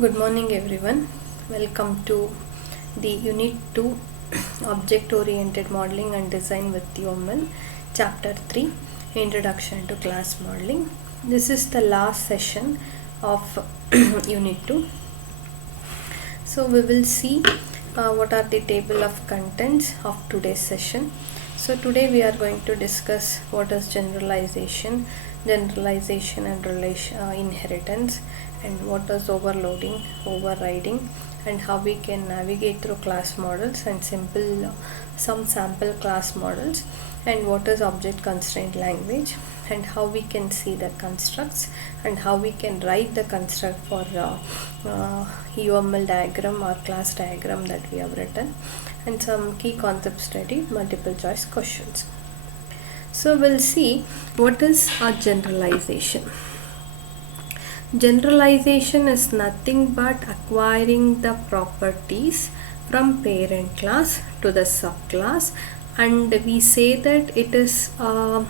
Good morning everyone. Welcome to the Unit 2 Object Oriented Modeling and Design with UML Chapter 3 Introduction to Class Modeling. This is the last session of Unit 2. So we will see what are the table of contents of today's session. So today we are going to discuss what is generalization and inheritance, and what is overloading, overriding, and how we can navigate through class models and some sample class models, and what is object constraint language, and how we can see the constructs, and how we can write the construct for UML diagram or class diagram that we have written, and some key concept study, multiple choice questions. So we'll see what is a generalization. Generalization is nothing but acquiring the properties from parent class to the subclass, and we say that it is a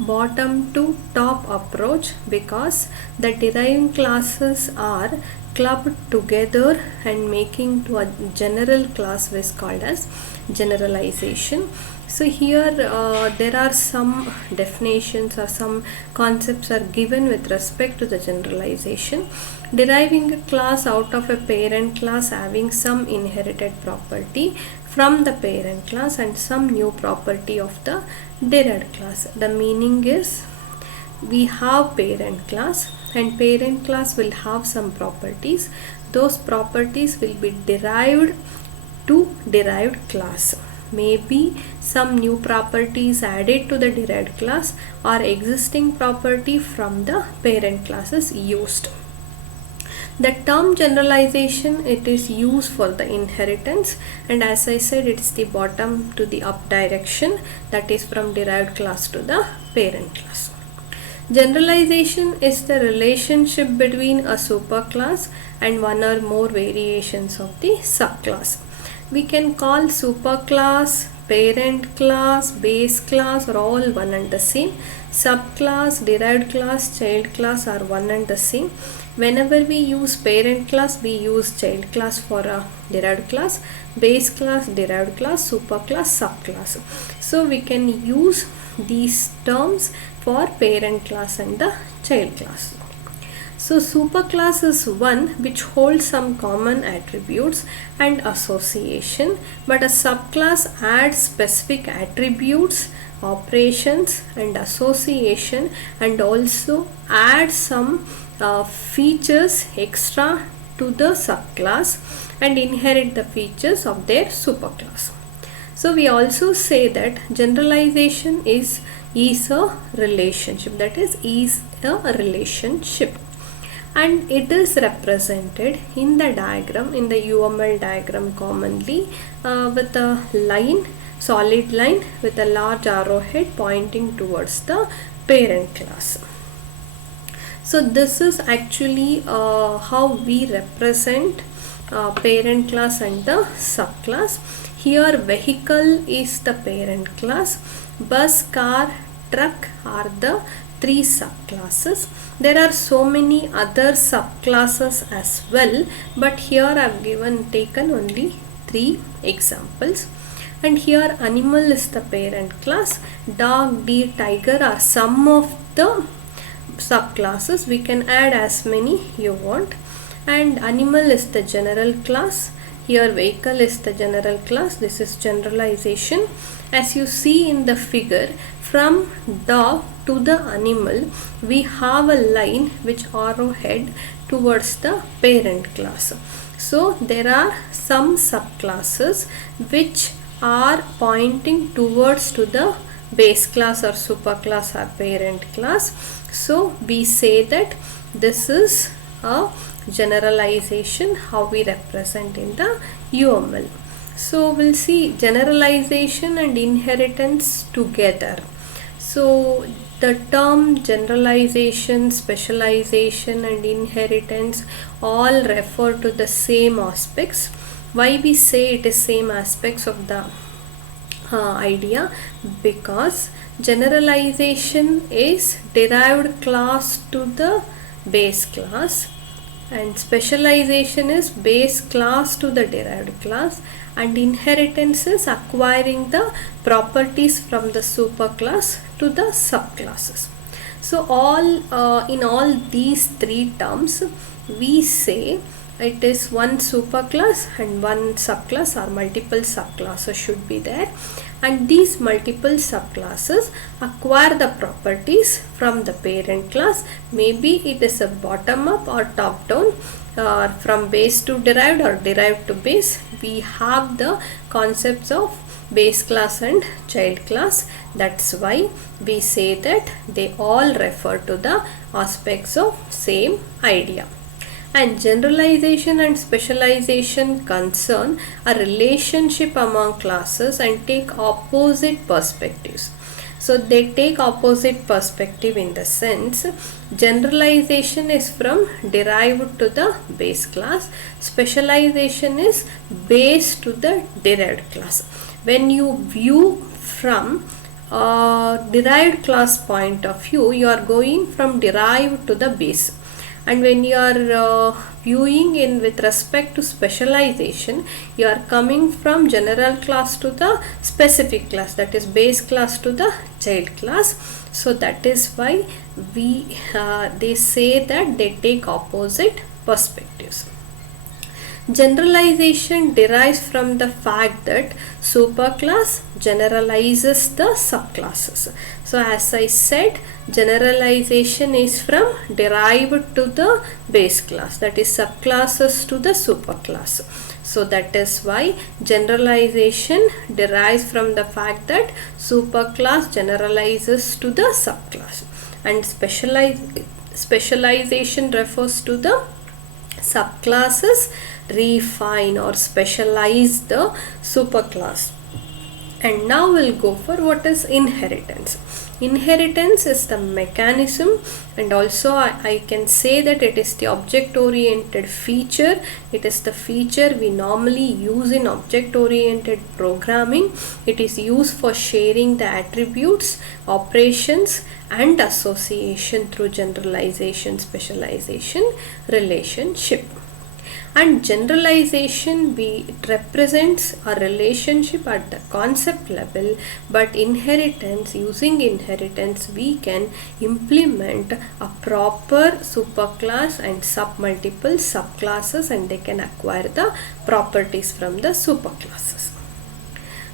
bottom to top approach because the deriving classes are clubbed together and making to a general class is called as generalization. So here there are some definitions or some concepts are given with respect to the generalization. Deriving a class out of a parent class having some inherited property from the parent class and some new property of the derived class. The meaning is we have parent class and parent class will have some properties. Those properties will be derived to derived class. Maybe some new properties added to the derived class or existing property from the parent class is used. The term generalization, it is used for the inheritance, and as I said, it's the bottom to the up direction, that is from derived class to the parent class. Generalization is the relationship between a superclass and one or more variations of the subclass. We can call superclass, parent class, base class are all one and the same. Subclass, derived class, child class are one and the same. Whenever we use parent class, we use child class for a derived class, base class, derived class, superclass, subclass. So we can use these terms for parent class and the child class. So superclass is one which holds some common attributes and association, but a subclass adds specific attributes, operations and association, and also adds some features extra to the subclass and inherit the features of their superclass. So we also say that generalization is a relationship, that is a relationship, and it is represented in the diagram, in the UML diagram commonly with a line, solid line with a large arrowhead pointing towards the parent class. So this is actually how we represent parent class and the subclass. Here vehicle is the parent class, bus, car, truck are the three subclasses. There are so many other subclasses as well, but here I have taken only 3 examples. And here animal is the parent class, dog, deer, tiger are some of the subclasses. We can add as many you want. And animal is the general class. Here vehicle is the general class. This is generalization. As you see in the figure, from dog to the animal, we have a line which arrowhead towards the parent class. So there are some subclasses which are pointing towards to the base class or superclass or parent class. So we say that this is a generalization, how we represent in the UML. So we'll see generalization and inheritance together. So the term generalization, specialization and inheritance all refer to the same aspects. Why we say it is same aspects of the idea? Because generalization is derived class to the base class and specialization is base class to the derived class, and inheritance is acquiring the properties from the superclass to the subclasses. So in all these three terms we say it is one superclass and one subclass, or multiple subclasses should be there, and these multiple subclasses acquire the properties from the parent class. Maybe it is a bottom up or top down, or from base to derived or derived to base. We have the concepts of base class and child class. That's why we say that they all refer to the aspects of same idea. And generalization and specialization concern a relationship among classes and take opposite perspectives. So they take opposite perspective in the sense generalization is from derived to the base class, specialization is base to the derived class. When you view from derived class point of view, you are going from derived to the base, and when you are viewing in with respect to specialization, you are coming from general class to the specific class, that is base class to the child class. So that is why they say that they take opposite perspectives. Generalization derives from the fact that superclass generalizes the subclasses. So as I said, generalization is from derived to the base class, that is subclasses to the superclass. So that is why generalization derives from the fact that superclass generalizes to the subclass, and specialization refers to the subclasses refine or specialize the superclass. And now we'll go for what is inheritance. Inheritance is the mechanism, and also I can say that it is the object oriented feature. It is the feature we normally use in object oriented programming. It is used for sharing the attributes, operations and association through generalization, specialization, relationship. And generalization, it represents a relationship at the concept level, but inheritance, using inheritance we can implement a proper superclass and multiple subclasses, and they can acquire the properties from the superclasses.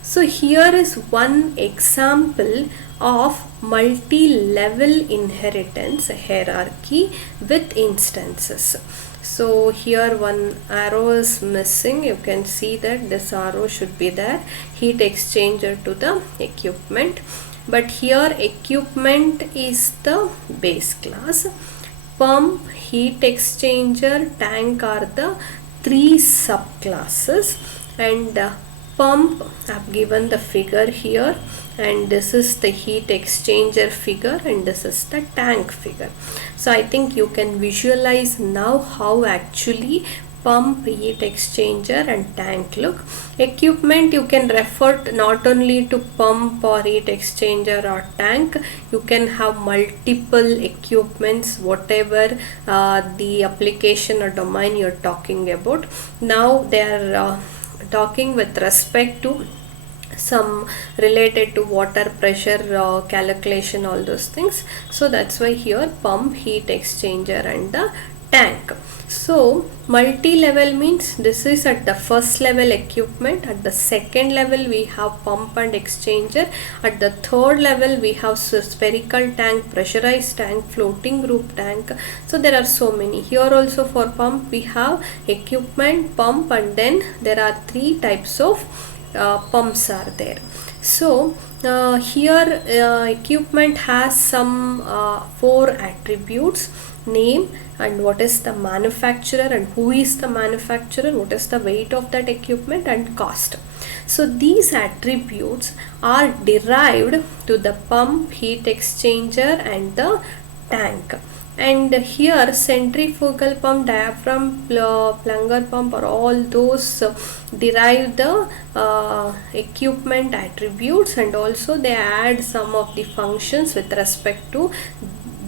So here is one example of multi-level inheritance hierarchy with instances. So here one arrow is missing. You can see that this arrow should be there. Heat exchanger to the equipment. But here equipment is the base class. Pump, heat exchanger, tank are the three subclasses. And pump, I have given the figure here, and this is the heat exchanger figure, and this is the tank figure. So I think you can visualize now how actually pump, heat exchanger and tank look. Equipment you can refer not only to pump or heat exchanger or tank, you can have multiple equipments, whatever the application or domain you're talking about. Now they are talking with respect to some related to water pressure calculation, all those things. So that's why here pump, heat exchanger and the tank. So multi-level means this is at the first level equipment, at the second level we have pump and exchanger, at the third level we have spherical tank, pressurized tank, floating group tank. So there are so many. Here also for pump we have equipment, pump, and then there are three types of pumps are there. So here equipment has some 4 attributes: name, and what is the manufacturer and who is the manufacturer, what is the weight of that equipment, and cost. So these attributes are derived to the pump, heat exchanger and the tank. And here centrifugal pump, diaphragm, plunger pump, or all those derive the equipment attributes, and also they add some of the functions with respect to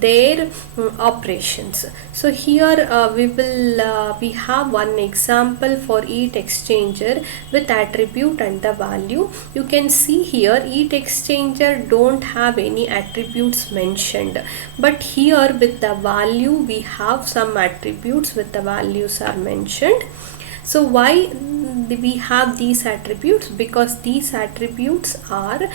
their operations. So here we have one example for heat exchanger with attribute and the value. You can see here heat exchanger don't have any attributes mentioned, but here with the value we have some attributes with the values are mentioned. So why we have these attributes? Because these attributes are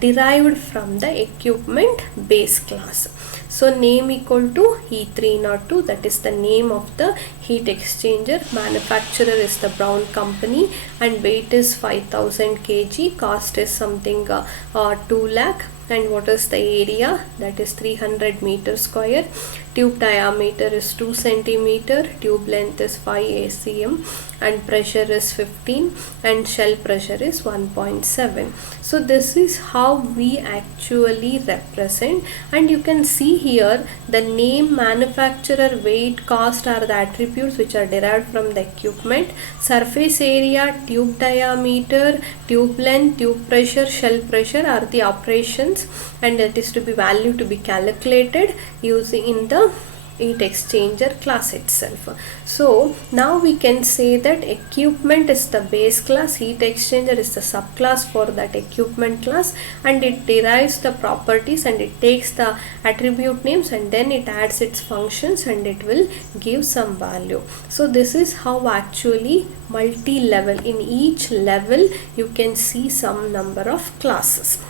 derived from the equipment base class. So name equal to E302, that is the name of the heat exchanger. Manufacturer is the Brown company and weight is 5000 kg. Cost is something 2 lakh. And what is the area? That is 300 meter square. Tube diameter is 2 centimeter. Tube length is 5 ACM and pressure is 15 and shell pressure is 1.7. So this is how we actually represent, and you can see here the name, manufacturer, weight, cost are the attributes which are derived from the equipment. Surface area, tube diameter, tube length, tube pressure, shell pressure are the operations, and that is to be value to be calculated using in the heat exchanger class itself. So now we can say that equipment is the base class, heat exchanger is the subclass for that equipment class, and it derives the properties and it takes the attribute names and then it adds its functions and it will give some value. So this is how actually multi-level, in each level you can see some number of classes.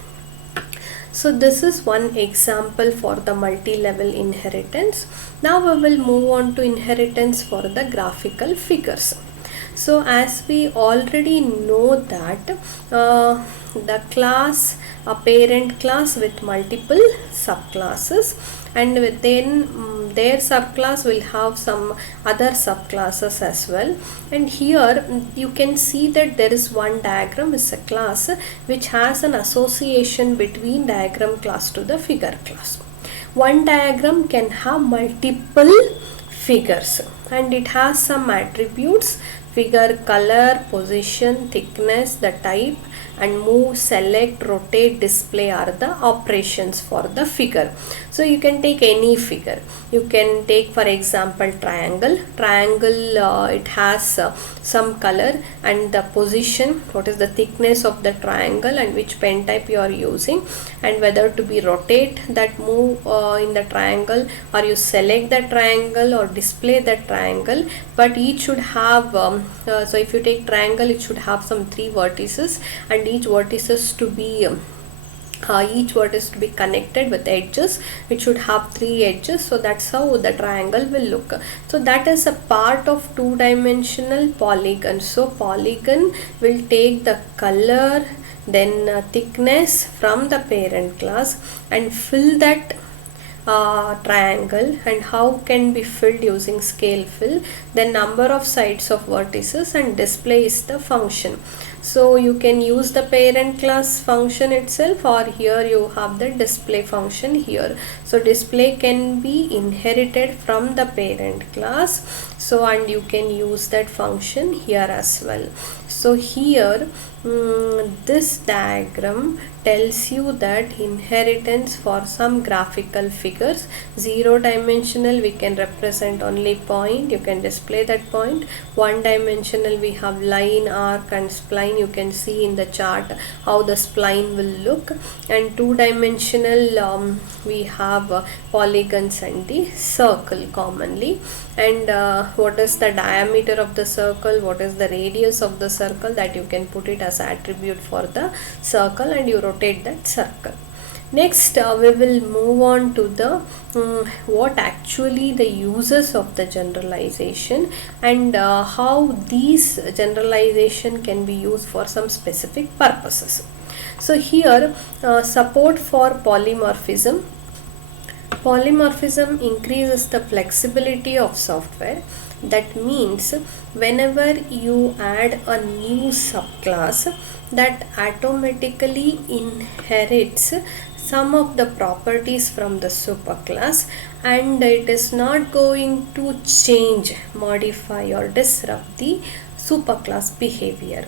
So this is one example for the multi-level inheritance. Now we will move on to inheritance for the graphical figures. So as we already know that the class, a parent class with multiple subclasses, and then their subclass will have some other subclasses as well. And here you can see that there is one diagram is a class which has an association between diagram class to the figure class. One diagram can have multiple figures and it has some attributes: figure color, position, thickness, the type, and move, select, rotate, display are the operations for the figure. So you can take any figure. You can take for example triangle. It has some color and the position, what is the thickness of the triangle and which pen type you are using, and whether to be rotate that move in the triangle, or you select the triangle or display the triangle. But each should have so if you take triangle, it should have some 3 vertices, and each vertices to be each vertex to be connected with edges. It should have 3 edges, so that's how the triangle will look. So that is a part of 2-dimensional polygon. So polygon will take the color, then thickness from the parent class and fill that triangle. And how can be filled? Using scale fill. Then number of sides of vertices, and display is the function. So you can use the parent class function itself, or here you have the display function here. So display can be inherited from the parent class, so and you can use that function here as well. So here this diagram tells you that inheritance for some graphical figures. 0-dimensional we can represent only point, you can display that point. 1-dimensional we have line, arc and spline. You can see in the chart how the spline will look. And 2-dimensional we have polygons and the circle commonly. And what is the diameter of the circle, what is the radius of the circle, that you can put it as attribute for the circle, and you rotate that circle. Next we will move on to the what actually the uses of the generalization, and how these generalization can be used for some specific purposes. So here support for polymorphism. Polymorphism increases the flexibility of software. That means whenever you add a new subclass, that automatically inherits some of the properties from the superclass, and it is not going to change, modify or disrupt the superclass behavior.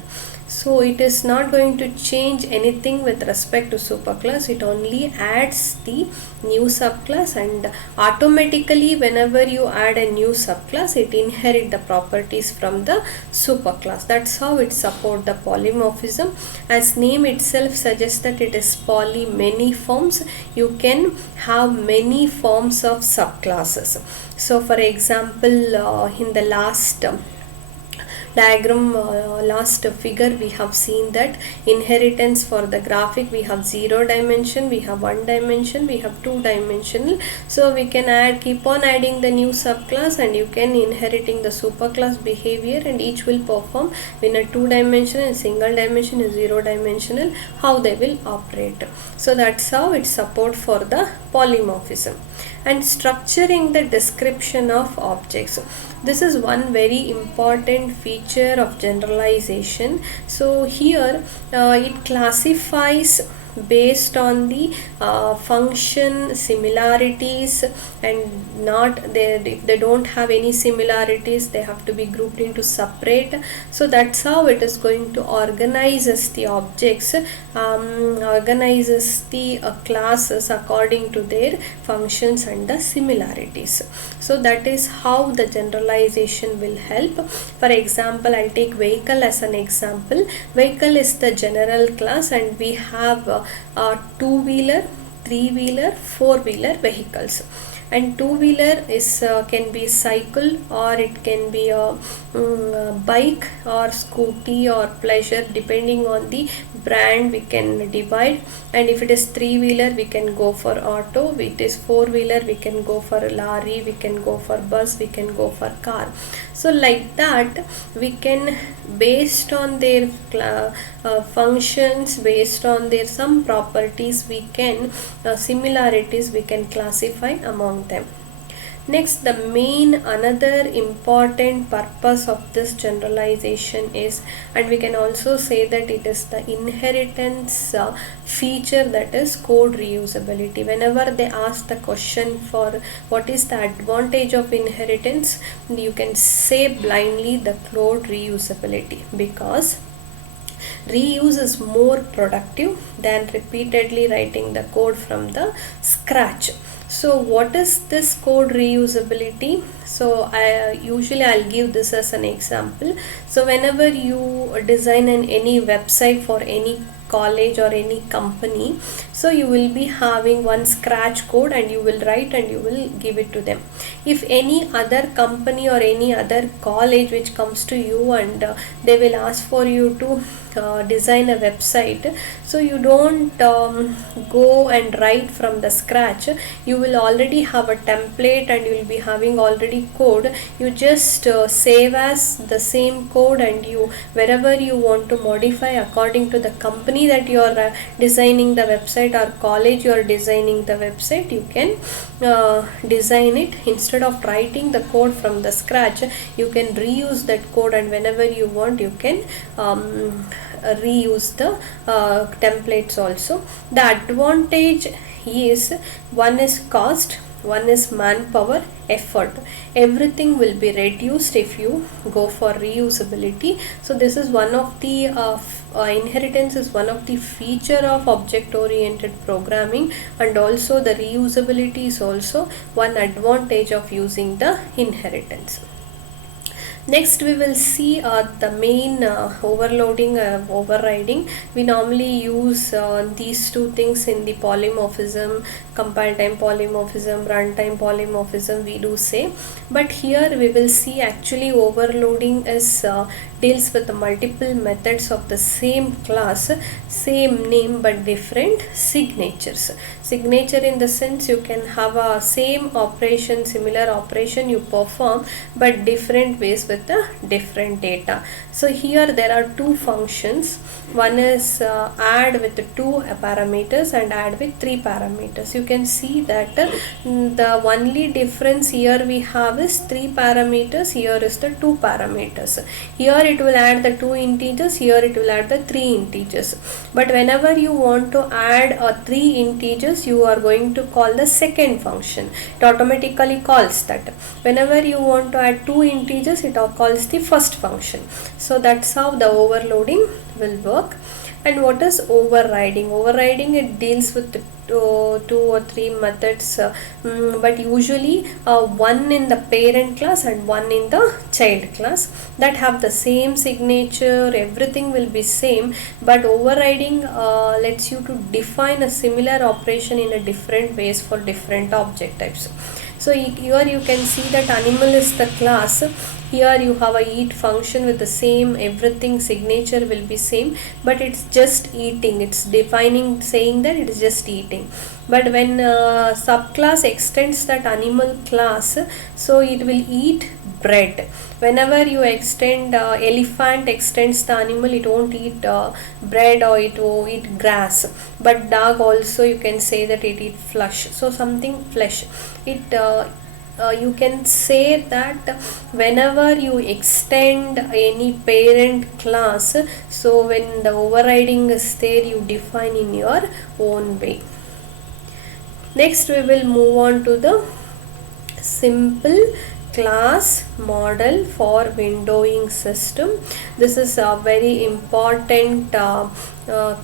So it is not going to change anything with respect to superclass. It only adds the new subclass, and automatically whenever you add a new subclass, it inherit the properties from the superclass. That's how it support the polymorphism. As name itself suggests that it is poly, many forms. You can have many forms of subclasses. So for example, in the last diagram, last figure, we have seen that inheritance for the graphic, we have 0 dimension, we have 1 dimension, we have 2 dimensional. So we can keep on adding the new subclass, and you can inheriting the superclass behavior, and each will perform in a 2 dimension and single dimension is 0 dimensional, how they will operate. So that's how it support for the polymorphism. And structuring the description of objects, this is one very important feature of generalization. So here it classifies based on the function similarities, and not they, if they don't have any similarities, they have to be grouped into separate. So that's how it is going to organizes the objects, organizes the classes according to their functions and the similarities. So that is how the generalization will help. For example, I'll take vehicle as an example. Vehicle is the general class, and we have two-wheeler, three-wheeler, four-wheeler vehicles. And two-wheeler is can be cycle, or it can be a bike or scooty or pleasure, depending on the brand we can divide. And if it is three-wheeler, we can go for auto. If it is four-wheeler, we can go for lorry, we can go for bus, we can go for car. So like that, we can, based on their functions, based on their some properties, we can similarities we can classify among them. Next, the main another important purpose of this generalization is, and we can also say that it is the inheritance feature, that is code reusability. Whenever they ask the question for what is the advantage of inheritance, you can say blindly the code reusability, because reuse is more productive than repeatedly writing the code from the scratch. So what is this code reusability? So I'll give this as an example. So whenever you design any website for any college or any company, so you will be having one scratch code, and you will write and you will give it to them. If any other company or any other college which comes to you, and they will ask for you to design a website, so you don't go and write from the scratch. You will already have a template, and you will be having already code. You just save as the same code, and you, wherever you want to modify according to the company that you are designing the website, or college you are designing the website, you can design it. Instead of writing the code from the scratch, you can reuse that code, and whenever you want, you can reuse the templates also. The advantage is, one is cost, one is manpower, effort. Everything will be reduced if you go for reusability. So this is one of the inheritance is one of the feature of object oriented programming, and also the reusability is also one advantage of using the inheritance. Next, we will see the main overloading, overriding. We normally use these two things in the polymorphism, compile time polymorphism, runtime polymorphism, we do say. But here we will see actually overloading is deals with the multiple methods of the same class, same name, but different signatures. Signature in the sense, you can have a same operation, similar operation you perform, but different ways with the different data. So here there are two functions. One is add with 2 parameters and add with 3 parameters. You can see that the only difference here we have is 3 parameters, here is the 2 parameters. Here it will add the 2 integers, here it will add the 3 integers. But whenever you want to add 3 integers, you are going to call the second function. It automatically calls that. Whenever you want to add 2 integers, it calls the first function. So that's how the overloading will work. And what is overriding? Overriding, it deals with two or three methods, but usually one in the parent class and one in the child class that have the same signature, everything will be same, but overriding lets you to define a similar operation in a different ways for different object types. So here you can see that animal is the class. Here you have a eat function with the same everything, signature will be same, but it's just eating, it's defining, saying that it is just eating. But when subclass extends that animal class, so it will eat bread. Whenever you extend elephant extends the animal, it won't eat bread or it will eat grass. But dog also you can say that it eat flesh. So something flesh. It you can say that whenever you extend any parent class, so when the overriding is there, you define in your own way. Next we will move on to the simple class model for windowing system. This is a very important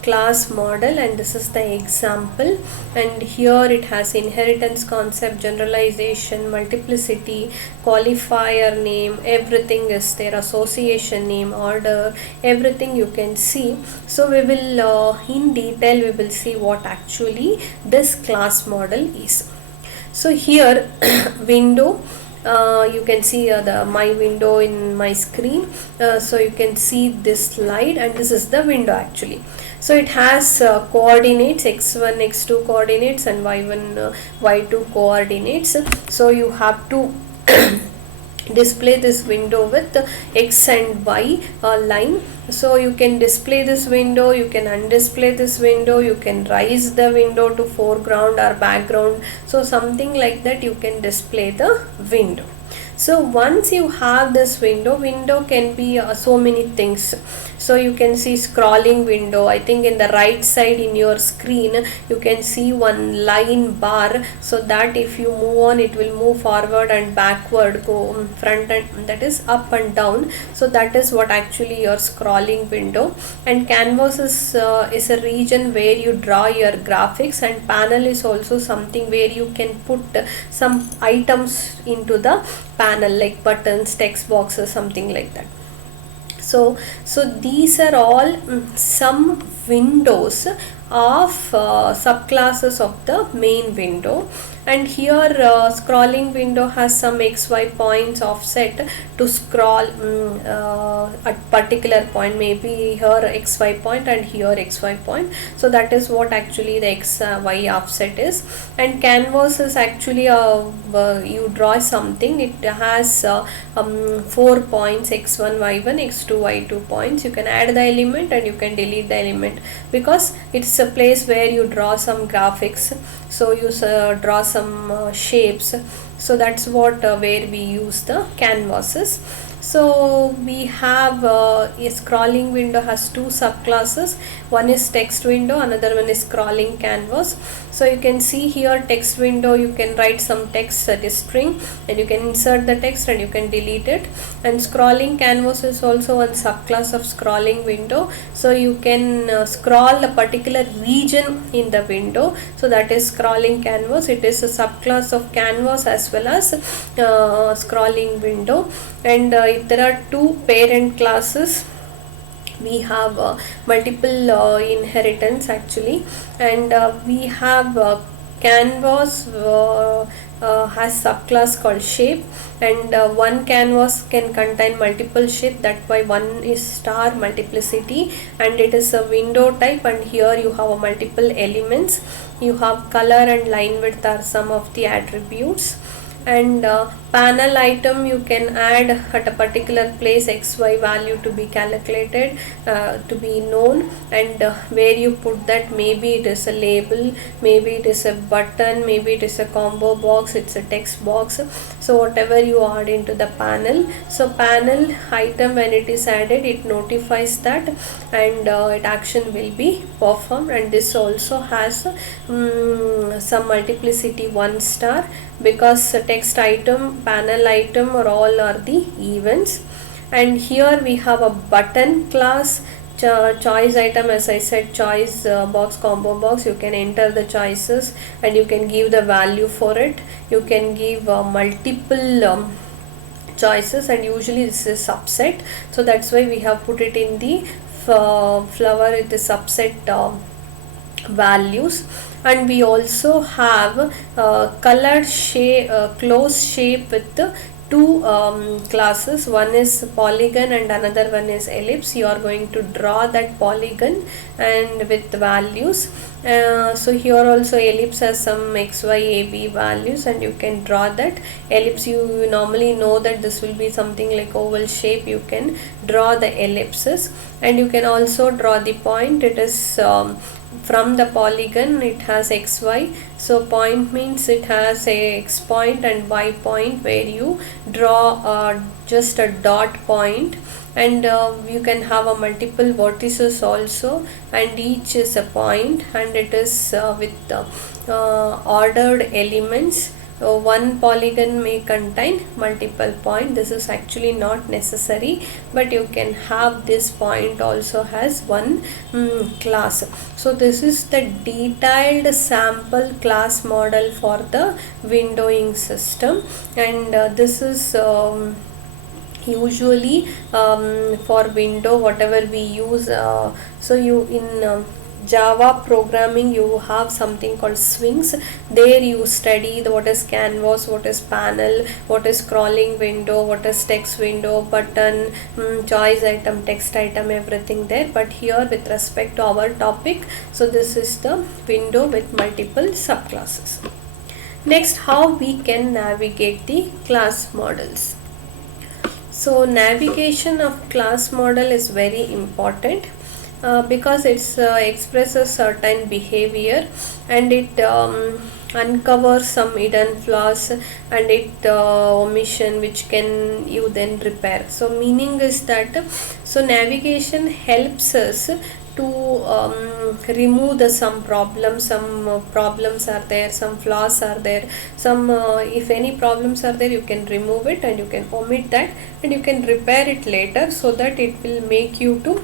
class model, and this is the example. And here it has inheritance concept, generalization, multiplicity, qualifier name, everything is there, association name, order, everything you can see. So we will in detail we will see what actually this class model is. So here window, you can see my window in my screen. So you can see this slide, and this is the window actually. So it has coordinates, x1 x2 coordinates and y1 y2 coordinates. So you have to display this window with x and y line. So you can display this window, you can undisplay this window, you can raise the window to foreground or background. So something like that you can display the window. So once you have this window can be so many things. So you can see scrolling window. I think in the right side in your screen you can see one line bar, so that if you move on it will move forward and backward, go front and that is up and down. So that is what actually your scrolling window. And canvas is a region where you draw your graphics, and panel is also something where you can put some items into the panel like buttons, text boxes, something like that. So these are all some windows of subclasses of the main window. And here scrolling window has some xy points offset to scroll at particular point, maybe here xy point and here xy point. So that is what actually the xy offset is. And canvas is actually you draw something, it has 4 points, x1 y1 x2 y2 points. You can add the element and you can delete the element, because it's a place where you draw some graphics. So you draw some shapes. So that's what where we use the canvases. So we have a scrolling window has two subclasses. One is text window, another one is scrolling canvas. So you can see here text window, you can write some text, that is string, and you can insert the text and you can delete it. And scrolling canvas is also one subclass of scrolling window. So you can scroll a particular region in the window. So that is scrolling canvas. It is a subclass of canvas as well as scrolling window. And if there are two parent classes, we have multiple inheritance actually. And we have canvas has subclass called shape, and one canvas can contain multiple shape, that why one is star multiplicity, and it is a window type. And here you have multiple elements. You have color and line width are some of the attributes. And panel item you can add at a particular place xy value to be calculated, to be known, and where you put that, maybe it is a label, maybe it is a button, maybe it is a combo box, it's a text box. So whatever you add into the panel, so panel item when it is added, it notifies that, and it action will be performed. And this also has some multiplicity 1 star, because text item, panel item or all are the events. And here we have a button class. Choice item, as I said, choice box, combo box, you can enter the choices and you can give the value for it. You can give multiple choices, and usually this is subset, so that's why we have put it in the flower, it is subset values. And we also have colored shape, closed shape with two classes. One is polygon and another one is ellipse. You are going to draw that polygon and with values. So here also ellipse has some x, y, a, b values, and you can draw that. Ellipse, you normally know that this will be something like oval shape. You can draw the ellipses, and you can also draw the point. It is from the polygon, it has xy, so point means it has a x point and y point, where you draw just a dot point. And you can have a multiple vertices also, and each is a point, and it is with ordered elements. One polygon may contain multiple points. This is actually not necessary, but you can have this point also has one class. So this is the detailed sample class model for the windowing system, and this is usually for window whatever we use. So you in Java programming, you have something called swings. There you study what is canvas, what is panel, what is scrolling window, what is text window, button, choice item, text item, everything there. But here with respect to our topic, so this is the window with multiple subclasses. Next, how we can navigate the class models. So navigation of class model is very important. Because it expresses certain behavior, and it uncovers some hidden flaws, and it omission which can you then repair. So meaning is that, so navigation helps us to remove some problems. Some problems are there, some flaws are there, some if any problems are there, you can remove it and you can omit that, and you can repair it later, so that it will make you to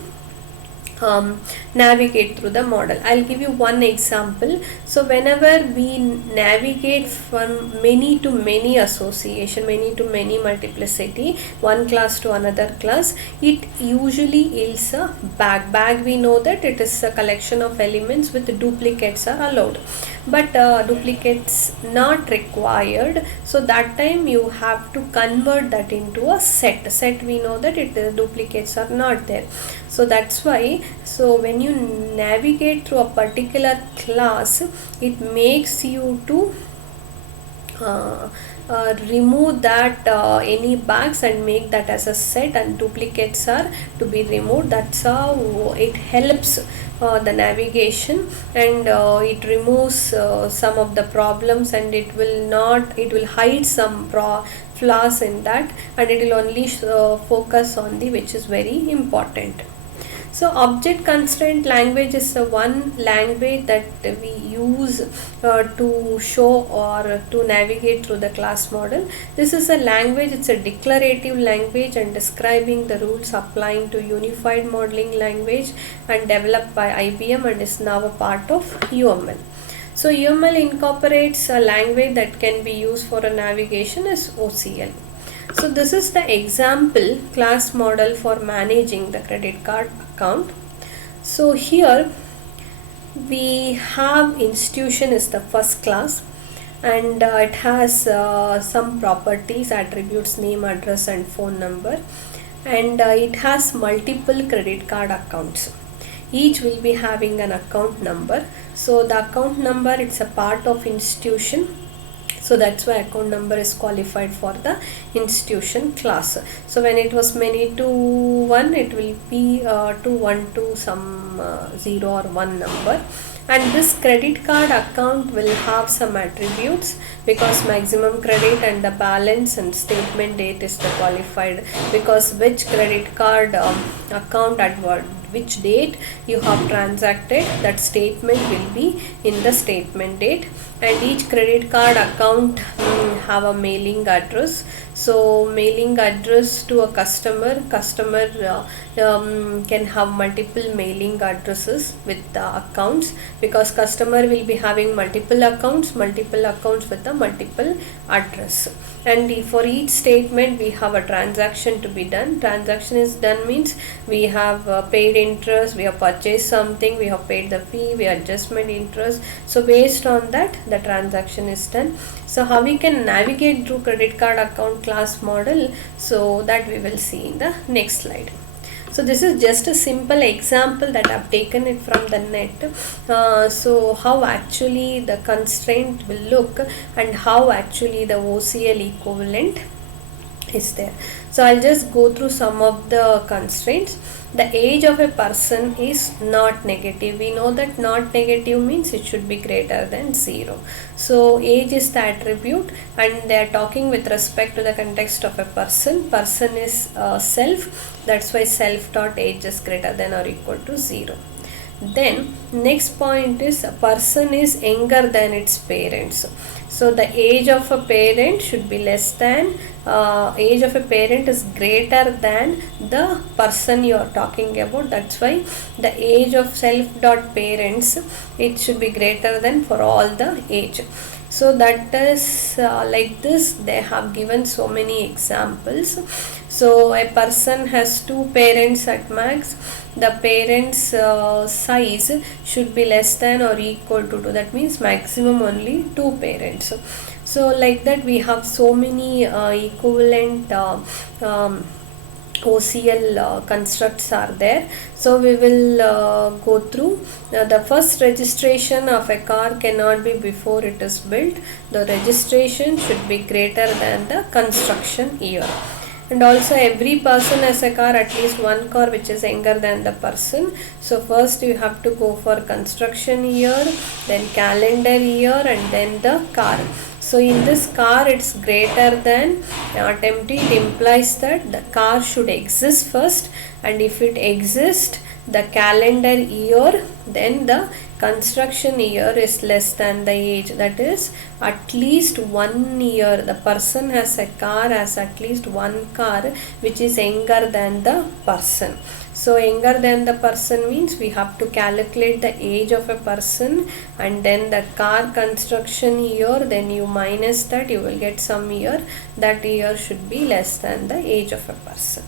navigate through the model. I'll give you one example. So whenever we navigate from many to many association, many to many multiplicity, one class to another class, it usually yields a bag. Bag, we know that it is a collection of elements with duplicates are allowed, but duplicates not required. So that time you have to convert that into a set. Set, we know that duplicates are not there. So that's why, so when you navigate through a particular class, it makes you to remove that any bags and make that as a set, and duplicates are to be removed. That's how it helps the navigation, and it removes some of the problems, and it will hide some flaws in that, and it will only focus on the which is very important. So object constraint language is one language that we use to show or to navigate through the class model. This is a language, it's a declarative language and describing the rules applying to unified modeling language, and developed by IBM, and is now a part of UML. So UML incorporates a language that can be used for a navigation as OCL. So this is the example class model for managing the credit card account. So here we have institution is the first class, and it has some properties, attributes, name, address and phone number, and it has multiple credit card accounts. Each will be having an account number. So the account number, it's a part of institution. So that's why account number is qualified for the institution class. So when it was many to 1, it will be to 1 to some 0 or 1 number. And this credit card account will have some attributes, because maximum credit and the balance and statement date is the qualified, because which credit card account at which date you have transacted, that statement will be in the statement date. And each credit card account have a mailing address. So mailing address to a customer can have multiple mailing addresses with the accounts, because customer will be having multiple accounts with a multiple address. And for each statement we have a transaction to be done. Transaction is done means we have paid interest, we have purchased something, we have paid the fee, we adjustment interest. So based on that the transaction is done. So how we can navigate through credit card account class model, so that we will see in the next slide. So this is just a simple example that I've taken it from the net. So how actually the constraint will look and how actually the OCL equivalent is there. So I'll just go through some of the constraints. The age of a person is not negative. We know that not negative means it should be greater than 0. So age is the attribute, and they are talking with respect to the context of a person. Person is self, that's why self dot age is greater than or equal to 0. Then next point is a person is younger than its parents. So the age of a parent should be less than, age of a parent is greater than the person you are talking about. That's why the age of self dot parents, it should be greater than for all the age. So that is like this. They have given so many examples. So a person has 2 parents at max. The parents size should be less than or equal to 2. That means maximum only 2 parents. So like that we have so many equivalent OCL constructs are there. So we will go through. The first registration of a car cannot be before it is built. The registration should be greater than the construction year. And also every person has a car, at least one car which is younger than the person. So first you have to go for construction year, then calendar year, and then the car. So in this car it's greater than, empty, it implies that the car should exist first, and if it exists the calendar year, then the construction year is less than the age. That is at least 1 year. The person has a car, has at least one car which is younger than the person. So younger than the person means we have to calculate the age of a person and then the car construction year, then you minus that, you will get some year. That year should be less than the age of a person.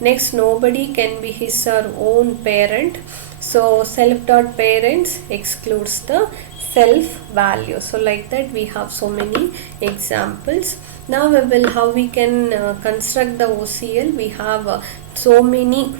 Next, nobody can be his or own parent. So self dot parents excludes the self value. So like that we have so many examples. Now we will how we can construct the OCL. We have so many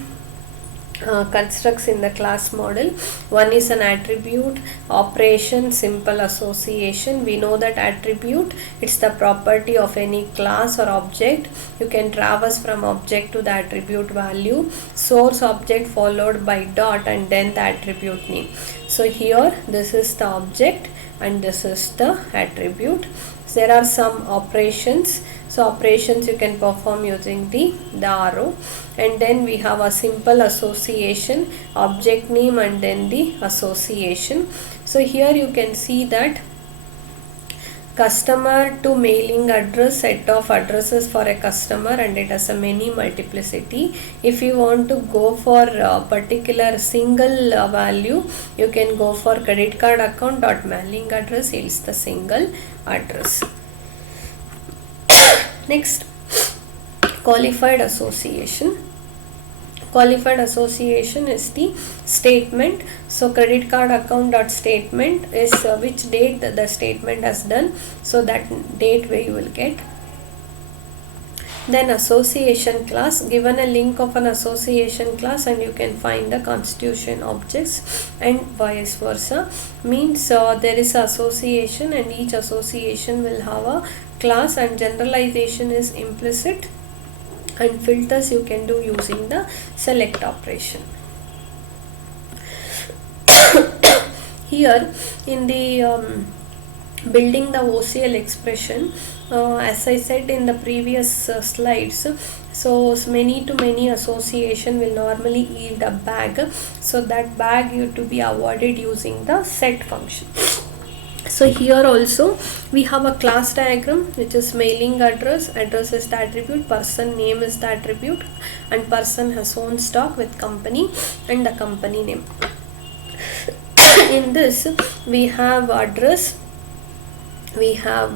constructs in the class model. One is an attribute, operation, simple association. We know that attribute, it's the property of any class or object. You can traverse from object to the attribute value. Source object followed by dot and then the attribute name. So here this is the object and this is the attribute. So there are some operations. So operations you can perform using the arrow, and then we have a simple association, object name and then the association. So here you can see that customer to mailing address, set of addresses for a customer, and it has a many multiplicity. If you want to go for a particular single value, you can go for credit card account dot mailing address, it's the single address. Next, qualified association. Qualified association is the statement. So credit card account dot statement is which date the statement has done. So that date where you will get. Then association class, given a link of an association class and you can find the constitution objects, and vice versa. Means there is association and each association will have a class, and generalization is implicit, and filters you can do using the select operation. Here in the building the OCL expression, as I said in the previous slides, so many to many association will normally yield a bag, so that bag you to be avoided using the set function. So here also we have a class diagram, which is mailing address. Address is the attribute, person name is the attribute, and person has own stock with company and the company name. In this we have address, we have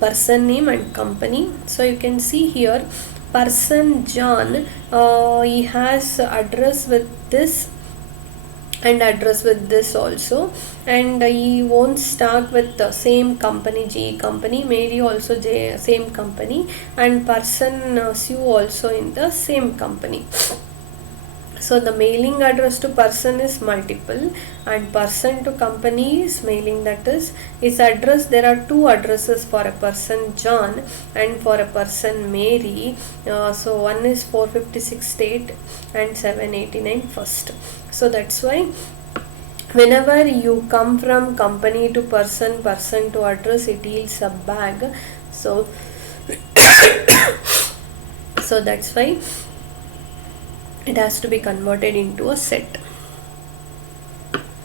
person name and company. So you can see here person John, he has address with this and address with this also, and he owns stock with the same company, G company. Mary also J, same company, and person Sue also in the same company. So the mailing address to person is multiple, and person to company is mailing, that is its address. There are two addresses for a person John and for a person Mary. So one is 456 State and 789 First. So that's why whenever you come from company to person, person to address, it yields a bag. So so that's why it has to be converted into a set.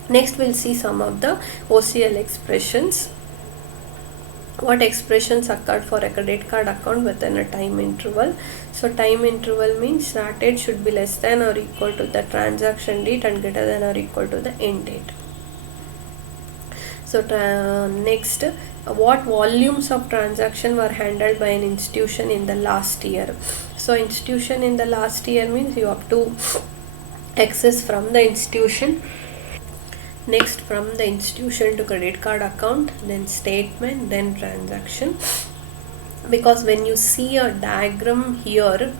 Next we'll see some of the OCL expressions. What expressions occurred for a credit card account within a time interval? So time interval means start date should be less than or equal to the transaction date and greater than or equal to the end date. So next, what volumes of transaction were handled by an institution in the last year? So institution in the last year means you have to access from the institution. Next, from the institution to credit card account, then statement, then transaction. Because when you see a diagram here,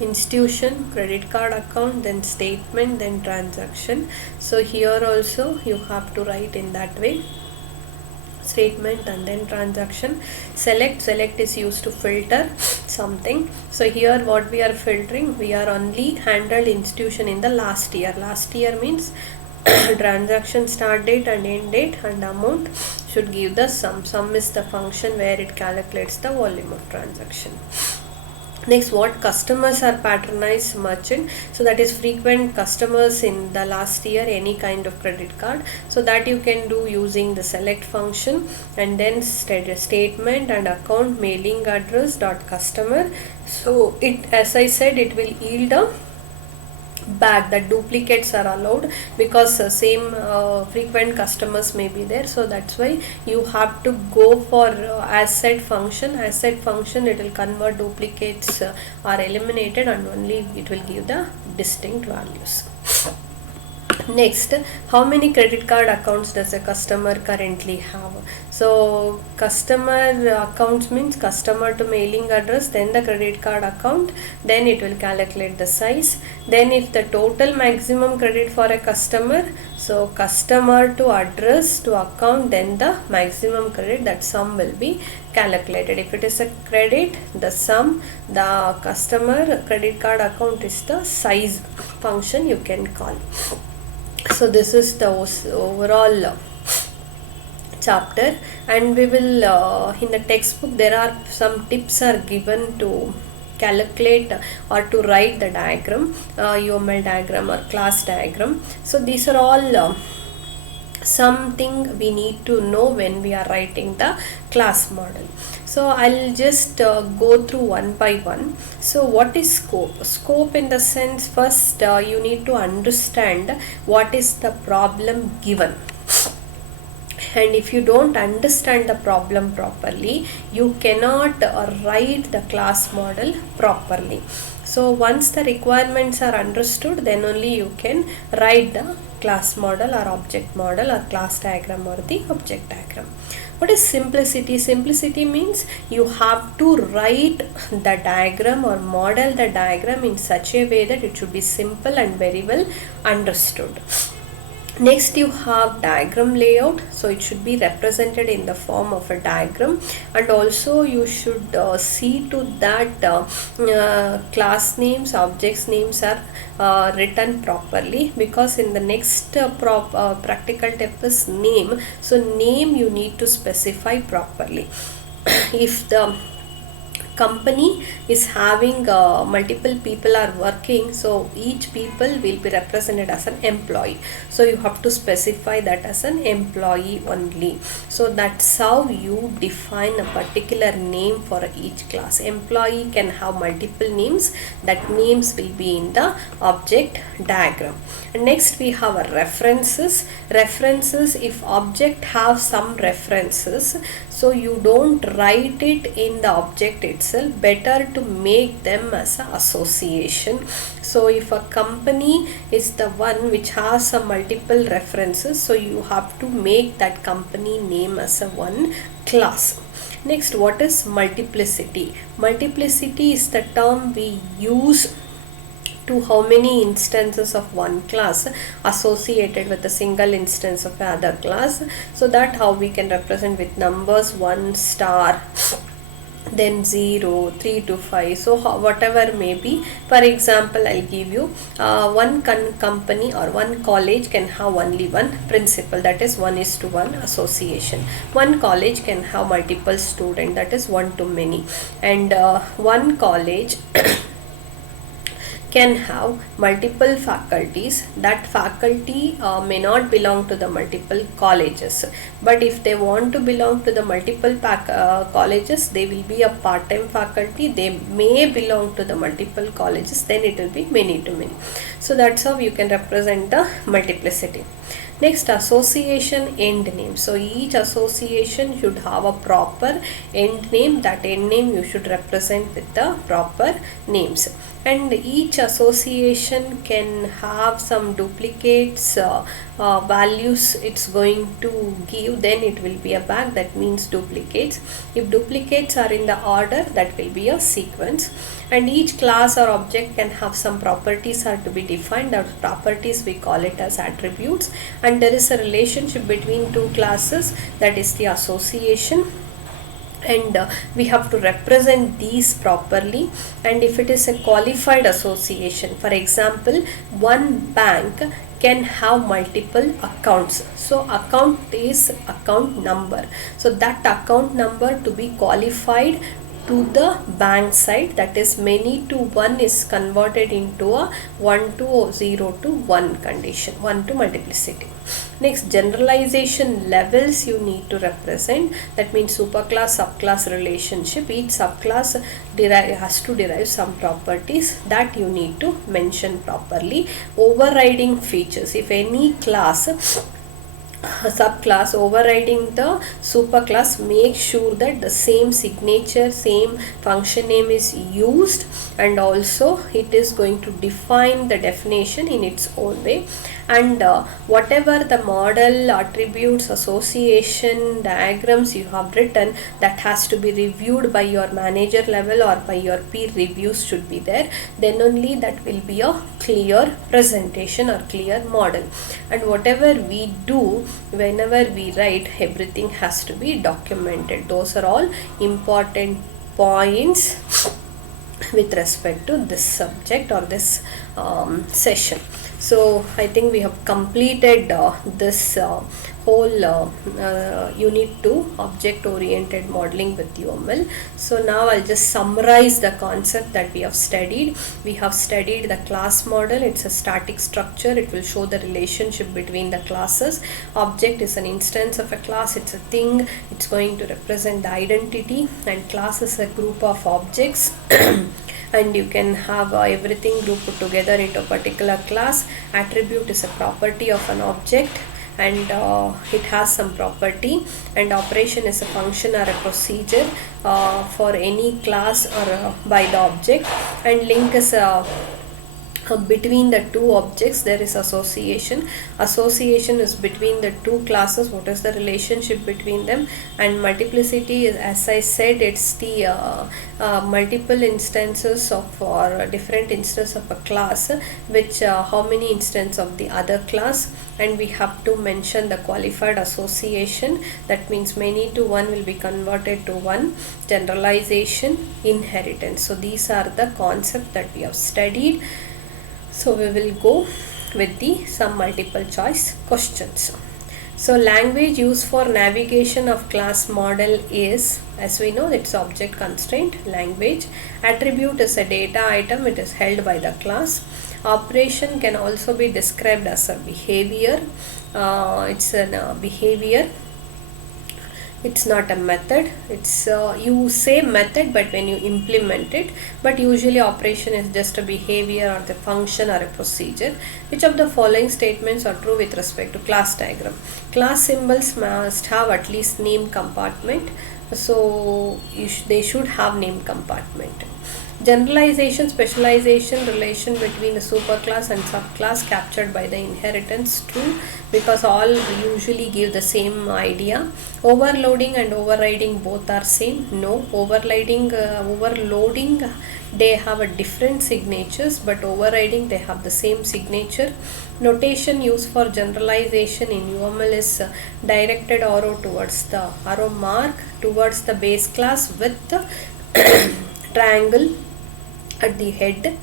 institution, credit card account, then statement, then transaction. So here also you have to write in that way, statement and then transaction. Select is used to filter something. So here what we are filtering, we are only handled institution in the last year. Last year means transaction start date and end date, and amount should give the sum. Sum is the function where it calculates the volume of transaction. Next, what customers are patronized merchant? So that is frequent customers in the last year, any kind of credit card. So that you can do using the select function, and then statement and account mailing address dot customer. So it, as I said, it will yield a bag. That duplicates are allowed because same frequent customers may be there. So that's why you have to go for as set function. As set function, it will convert duplicates are eliminated, and only it will give the distinct values. Next, how many credit card accounts does a customer currently have? So customer accounts means customer to mailing address, then the credit card account, then it will calculate the size. Then if the total maximum credit for a customer, so customer to address to account, then the maximum credit, that sum will be calculated. If it is a credit, the sum, the customer credit card account is the size function you can call. So this is the overall chapter, and we will in the textbook there are some tips are given to calculate or to write the diagram, UML diagram or class diagram. So these are all something we need to know when we are writing the class model. So I'll just go through one by one. So what is scope? Scope in the sense, first you need to understand what is the problem given. And if you don't understand the problem properly, you cannot write the class model properly. So once the requirements are understood, then only you can write the class model or object model or class diagram or the object diagram. What is simplicity? Simplicity means you have to write the diagram or model the diagram in such a way that it should be simple and very well understood. Next you have diagram layout, so it should be represented in the form of a diagram, and also you should see to that class names, objects names are written properly, because in the next practical step is name. So name you need to specify properly. If the company is having multiple people are working, so each people will be represented as an employee, so you have to specify that as an employee only. So that's how you define a particular name for each class. Employee can have multiple names, that names will be in the object diagram. And next we have a references. If object have some references, so you don't write it in the object itself, better to make them as an association. So if a company is the one which has some multiple references, so you have to make that company name as a one class. Next, what is multiplicity? Multiplicity is the term we use to how many instances of one class associated with a single instance of other class. So that how we can represent with numbers 1 star, then 0, 3 to 5, so whatever may be. For example, I'll give you one company or one college can have only one principal, that is 1:1 association. One college can have multiple students, that is 1 to many. And one college can have multiple faculties. That faculty may not belong to the multiple colleges, but if they want to belong to the multiple colleges, they will be a part-time faculty. They may belong to the multiple colleges, then it will be many to many. So that's how you can represent the multiplicity. Next, association end name. So each association should have a proper end name. That end name you should represent with the proper names. And each association can have some duplicates values it's going to give, then it will be a bag, that means duplicates. If duplicates are in the order, that will be a sequence. And each class or object can have some properties are to be defined. Those properties we call it as attributes, and there is a relationship between two classes, that is the association, and we have to represent these properly. And if it is a qualified association, for example, one bank can have multiple accounts. So account is account number, so that account number to be qualified to the bank side, that is many to 1 is converted into a 1 to 0 to 1 condition, 1 to multiplicity. Next, generalization levels you need to represent, that means superclass subclass relationship. Each subclass has to derive some properties that you need to mention properly. Overriding features, if any class subclass overriding the superclass, make sure that the same signature, same function name is used, and also it is going to define the definition in its own way. And whatever the model, attributes, association, diagrams you have written, that has to be reviewed by your manager level or by your peer reviews should be there. Then only that will be a clear presentation or clear model. And whatever we do, whenever we write, everything has to be documented. Those are all important points with respect to this subject or this session. So I think we have completed this whole unit 2 object oriented modeling with UML. So now I'll just summarize the concept that we have studied. We have studied the class model. It's a static structure. It will show the relationship between the classes. Object is an instance of a class. It's a thing. It's going to represent the identity, and class is a group of objects. And you can have everything grouped together into a particular class. Attribute is a property of an object, and it has some property. And operation is a function or a procedure for any class or by the object. And link is a between the two objects there is association is between the two classes, what is the relationship between them. And multiplicity is, as I said, it's the multiple instances of or different instances of a class, which how many instances of the other class. And we have to mention the qualified association, that means many to one will be converted to one. Generalization, inheritance. So these are the concepts that we have studied. So we will go with some multiple choice questions. So language used for navigation of class model is, as we know, it's object constraint language. Attribute is a data item, it is held by the class. Operation can also be described as a behavior. It's a behavior, it's not a method. It's you say method but when you implement it, but usually operation is just a behavior or the function or a procedure. Which of the following statements are true with respect to class diagram? Class symbols must have at least name compartment, so they should have name compartment. Generalization, specialization, relation between a superclass and subclass captured by the inheritance, true, because all usually give the same idea. Overloading and overriding both are same, no. Overloading they have a different signatures, but overriding they have the same signature. Notation used for generalization in UML is directed arrow towards the arrow mark towards the base class with the triangle at the head.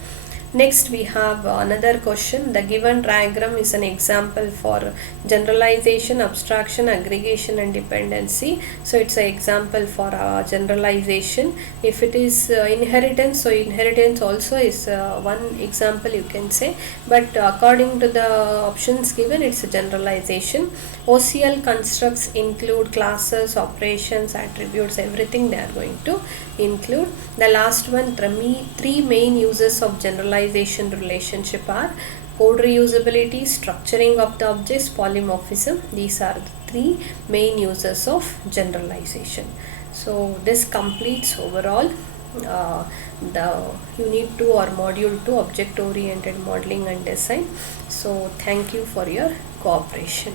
Next we have another question. The given diagram is an example for generalization, abstraction, aggregation and dependency. So it's an example for generalization. If it is inheritance, so inheritance also is one example you can say, but according to the options given, it's a generalization. OCL constructs include classes, operations, attributes, everything they are going to include. The last one, three main uses of generalization relationship are code reusability, structuring of the objects, polymorphism. These are the three main uses of generalization. So this completes overall the unit 2 or module 2, object oriented modeling and design. So thank you for your cooperation.